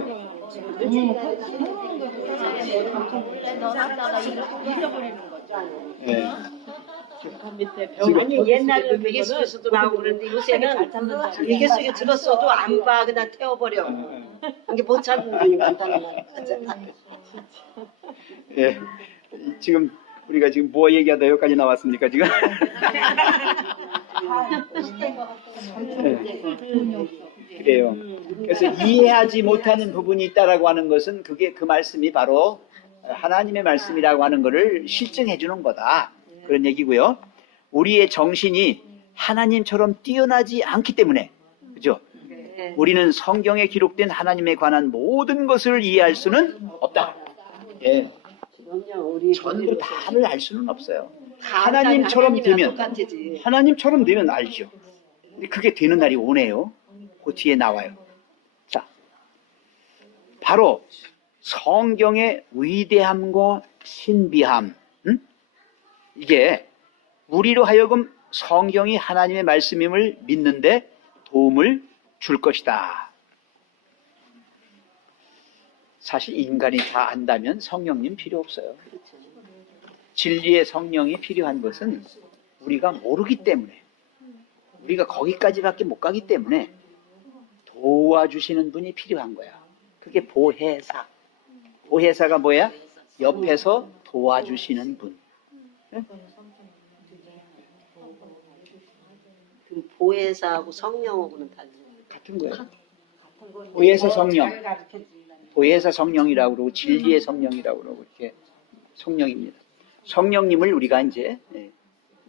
잊어버리는 거죠. 예. 아니 옛날에는 베개 속에서도 나오고 그랬는데 요새는 베개 속에 들었어도 안 봐. 그냥 태워버려. 이게 못 찾는 분이 많다는 거야. 예. 지금 우리가 지금 뭐 얘기하다 여기까지 나왔습니까 지금? 예. 그래요. 그래서 이해하지 못하는 부분이 있다라고 하는 것은 그게 그 말씀이 바로 하나님의 말씀이라고 하는 것을 실증해 주는 거다. 그런 얘기고요. 우리의 정신이 하나님처럼 뛰어나지 않기 때문에, 그죠? 우리는 성경에 기록된 하나님에 관한 모든 것을 이해할 수는 없다. 예. 전부 다를 알 수는 없어요. 하나님처럼 되면 알죠. 근데 그게 되는 날이 오네요. 그 뒤에 나와요. 자, 바로 성경의 위대함과 신비함. 이게 우리로 하여금 성경이 하나님의 말씀임을 믿는데 도움을 줄 것이다. 사실 인간이 다 안다면 성령님 필요 없어요. 진리의 성령이 필요한 것은 우리가 모르기 때문에, 우리가 거기까지밖에 못 가기 때문에 도와주시는 분이 필요한 거야. 그게 보혜사. 보혜사가 뭐야? 옆에서 도와주시는 분. 그 보혜사하고 성령하고는 다른 같은 거예요. 보혜사 성령. 보혜사 성령이라고 그러고 진리의 성령이라고 그러고 이렇게 성령입니다. 성령님을 우리가 이제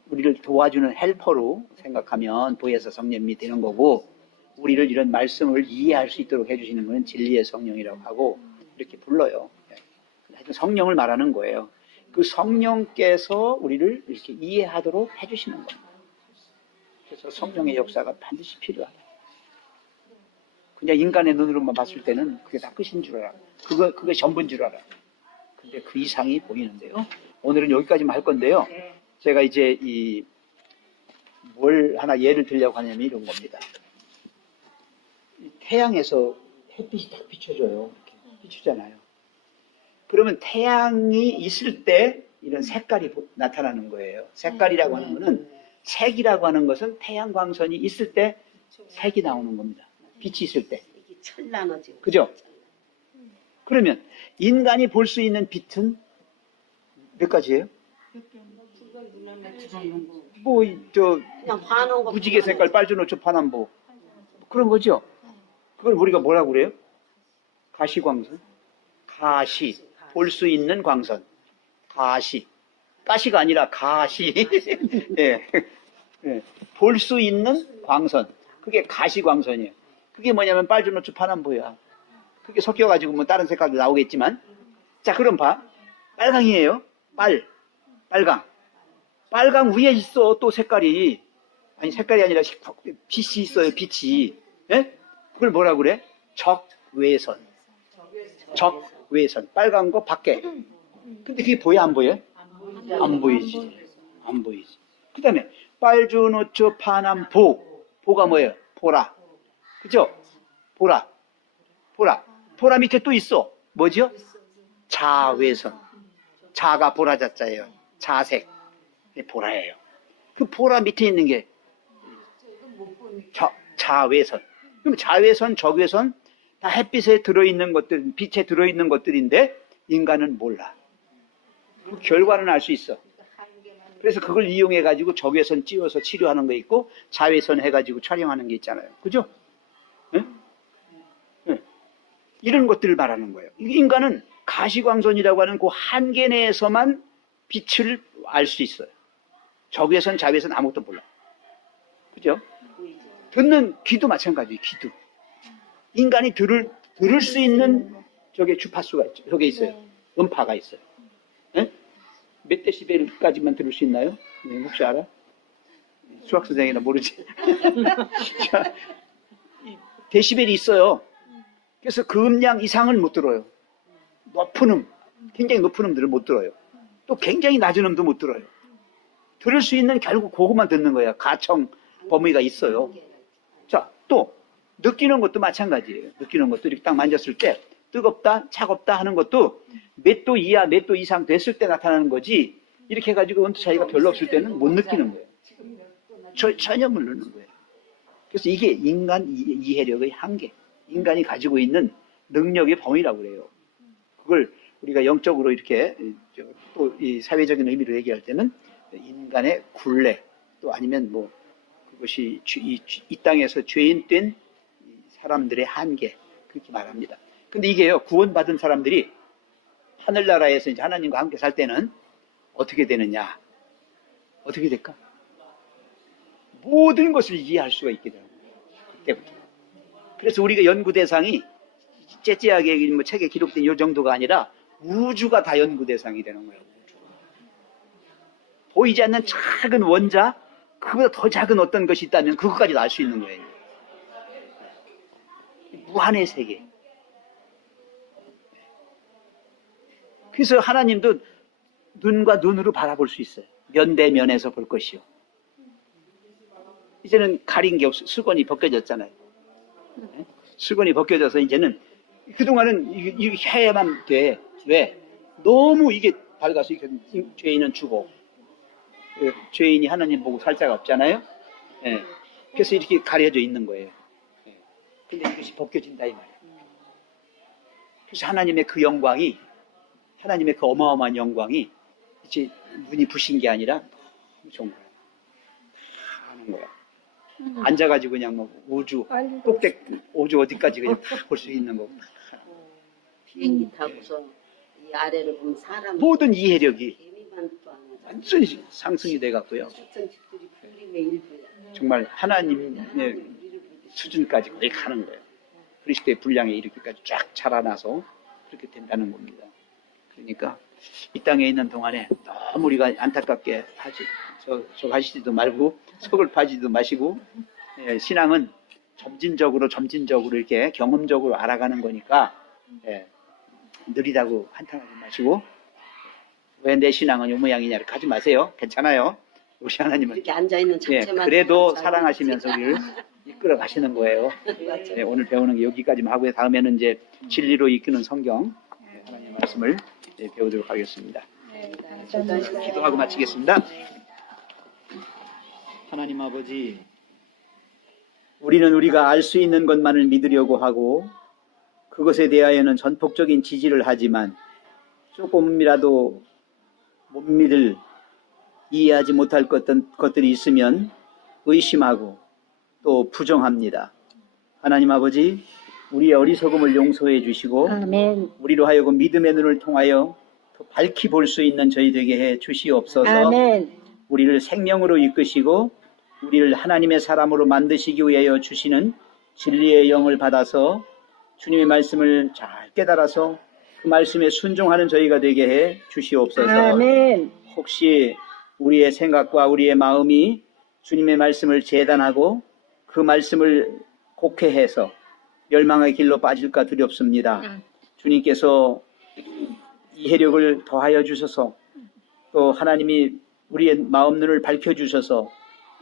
우리를 도와주는 헬퍼로 생각하면 보혜사 성령님이 되는 거고, 우리를 이런 말씀을 이해할 수 있도록 해주시는 것은 진리의 성령이라고 하고 이렇게 불러요. 하여튼 성령을 말하는 거예요. 그 성령께서 우리를 이렇게 이해하도록 해주시는 겁니다. 그래서 성령의 역사가 반드시 필요하다. 그냥 인간의 눈으로만 봤을 때는 그게 다 끝인 줄 알아. 그게 전부인 줄 알아. 근데 그 이상이 보이는데요. 오늘은 여기까지만 할 건데요. 제가 이제 뭘 하나 예를 들려고 하냐면 이런 겁니다. 태양에서 햇빛이 딱 비춰줘요. 이렇게 비추잖아요. 그러면 태양이 있을 때 이런 색깔이 나타나는 거예요. 색깔이라고 하는 거는, 색이라고 하는 것은 태양 광선이 있을 때 색이 나오는 겁니다. 빛이 있을 때. 이게 찬란하지. 그죠? 그러면 인간이 볼 수 있는 빛은 몇 가지예요? 그냥 환한 거. 무지개 색깔, 빨주노초, 파남보. 그런 거죠? 그걸 우리가 뭐라고 그래요? 가시광선. 가시. 볼 수 있는 광선. 가시. 가시가 아니라 가시. 예. 예. 볼 수 있는 광선. 그게 가시광선이에요. 그게 뭐냐면 빨주노초 파남보야. 그게 섞여가지고 뭐 다른 색깔도 나오겠지만. 자, 그럼 봐. 빨강이에요. 빨강. 빨강 위에 있어, 또 색깔이. 아니, 색깔이 아니라 빛이 있어요, 빛이. 예? 그걸 뭐라 그래? 적외선. 적외선. 빨간 거 밖에. 근데 그게 보여, 안 보여? 안 보이지. 안 보이지. 그 다음에, 빨주노초 파남보. 보가 뭐예요? 보라. 그죠? 보라. 보라 밑에 또 있어. 뭐죠? 자외선. 자가 보라자자예요. 자색. 보라예요. 그 보라 밑에 있는 게 자외선. 그럼 자외선, 적외선 다 햇빛에 들어있는 것들, 빛에 들어있는 것들인데 인간은 몰라. 그 결과는 알 수 있어. 그래서 그걸 이용해 가지고 적외선 띄워서 치료하는 거 있고 자외선 해가지고 촬영하는 게 있잖아요. 그죠? 응? 응. 이런 것들을 말하는 거예요. 인간은 가시광선이라고 하는 그 한계 내에서만 빛을 알 수 있어요. 적외선, 자외선 아무것도 몰라. 그죠? 듣는 귀도 마찬가지예요. 귀도. 인간이 들을 수 있는 저게 주파수가 있죠. 저게 있어요. 음파가 있어요. 네? 몇 데시벨까지만 들을 수 있나요? 네, 혹시 알아? 수학 선생이나 모르지. 자, 데시벨이 있어요. 그래서 그 음량 이상을 못 들어요. 높은 굉장히 높은 음들을 못 들어요. 또 굉장히 낮은 음도 못 들어요. 들을 수 있는 결국 그것만 듣는 거예요. 가청 범위가 있어요. 자, 또 느끼는 것도 마찬가지예요. 느끼는 것도 이렇게 딱 만졌을 때 뜨겁다, 차갑다 하는 것도 몇 도 이하, 몇 도 이상 됐을 때 나타나는 거지 이렇게 해가지고 온도 차이가 별로 없을 때는 못 느끼는 거예요. 전혀 모르는 거예요. 그래서 이게 인간 이해력의 한계, 인간이 가지고 있는 능력의 범위라고 그래요. 그걸 우리가 영적으로 이렇게 또 이 사회적인 의미로 얘기할 때는 인간의 굴레 또 아니면 뭐 그것이 이 땅에서 죄인된 사람들의 한계 그렇게 말합니다. 근데 이게요 구원받은 사람들이 하늘나라에서 이제 하나님과 함께 살 때는 어떻게 되느냐? 어떻게 될까? 모든 것을 이해할 수가 있게 되는 거예요. 그때부터. 그래서 우리가 연구 대상이 째째하게 뭐 책에 기록된 이 정도가 아니라 우주가 다 연구 대상이 되는 거예요. 보이지 않는 작은 원자, 그보다 더 작은 어떤 것이 있다면 그것까지도 알 수 있는 거예요. 무한의 세계. 그래서 하나님도 눈과 눈으로 바라볼 수 있어요. 면대면에서 볼 것이요. 이제는 가린 게 없어. 수건이 벗겨졌잖아요. 수건이 벗겨져서 이제는 그동안은 이게 해야만 돼. 왜? 너무 이게 밝아서 죄인은 죽어. 죄인이 하나님 보고 살 자가 없잖아요. 예. 그래서 이렇게 가려져 있는 거예요. 예. 근데 이것이 벗겨진다 이 말이에요. 그래서 하나님의 그 영광이, 하나님의 그 어마어마한 영광이 이제 눈이 부신 게 아니라 너무 좋은 거야. 다 하는 거야. 앉아가지고 그냥 뭐 우주 꼭대기 우주 어디까지 그냥 다 볼 수 있는 거고. 비행기 타고서 이 아래를 보면 사람 모든 이해력이 개미만 또 하는 완전히 상승이 돼 갖고요. 축전집들이 풀림의 일부야. 정말 하나님의 수준까지 거의 가는 거예요. 그리스도의 분량에 이렇게까지 쫙 자라나서 그렇게 된다는 겁니다. 그러니까 이 땅에 있는 동안에 너무 우리가 안타깝게 저 하시지도 말고 서글파지도 마시고 예, 신앙은 점진적으로 이렇게 경험적으로 알아가는 거니까 예, 느리다고 한탄하지 마시고 왜 내 신앙은 요 모양이냐 이렇게 하지 마세요. 괜찮아요. 우리 하나님은 이렇게 앉아 있는 예, 자체만 그래도 사랑하시면서 우리를 이끌어 가시는 거예요. 예, 오늘 배우는 게 여기까지만 하고요. 다음에는 이제 진리로 이끄는 성경 예, 하나님의 말씀을 예, 배우도록 하겠습니다. 기도하고 마치겠습니다. 하나님 아버지, 우리는 우리가 알 수 있는 것만을 믿으려고 하고 그것에 대하여는 전폭적인 지지를 하지만 조금이라도 못 믿을, 이해하지 못할 것들이 있으면 의심하고 또 부정합니다. 하나님 아버지, 우리의 어리석음을 용서해 주시고 아멘. 우리로 하여금 믿음의 눈을 통하여 더 밝히 볼 수 있는 저희 되게 해 주시옵소서. 아멘. 우리를 생명으로 이끄시고 우리를 하나님의 사람으로 만드시기 위하여 주시는 진리의 영을 받아서 주님의 말씀을 잘 깨달아서 그 말씀에 순종하는 저희가 되게 해 주시옵소서. 아멘. 혹시 우리의 생각과 우리의 마음이 주님의 말씀을 재단하고 그 말씀을 곡해해서 멸망의 길로 빠질까 두렵습니다. 주님께서 이해력을 더하여 주셔서 또 하나님이 우리의 마음 눈을 밝혀주셔서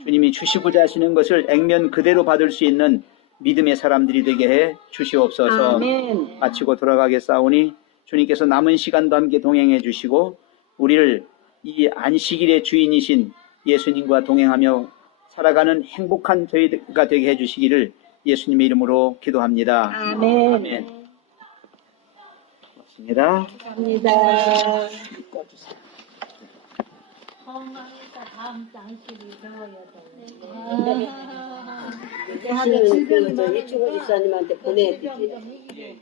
주님이 주시고자 하시는 것을 액면 그대로 받을 수 있는 믿음의 사람들이 되게 해 주시옵소서. 아멘. 마치고 돌아가겠사오니 주님께서 남은 시간도 함께 동행해 주시고 우리를 이 안식일의 주인이신 예수님과 동행하며 살아가는 행복한 저희가 되게 해주시기를 예수님의 이름으로 기도합니다. 아멘. 아멘. 고맙습니다. 감사합니다. 건강해서 다음 주 안식일 배워야 하는 그 이충호 집사님한테 보내드리지.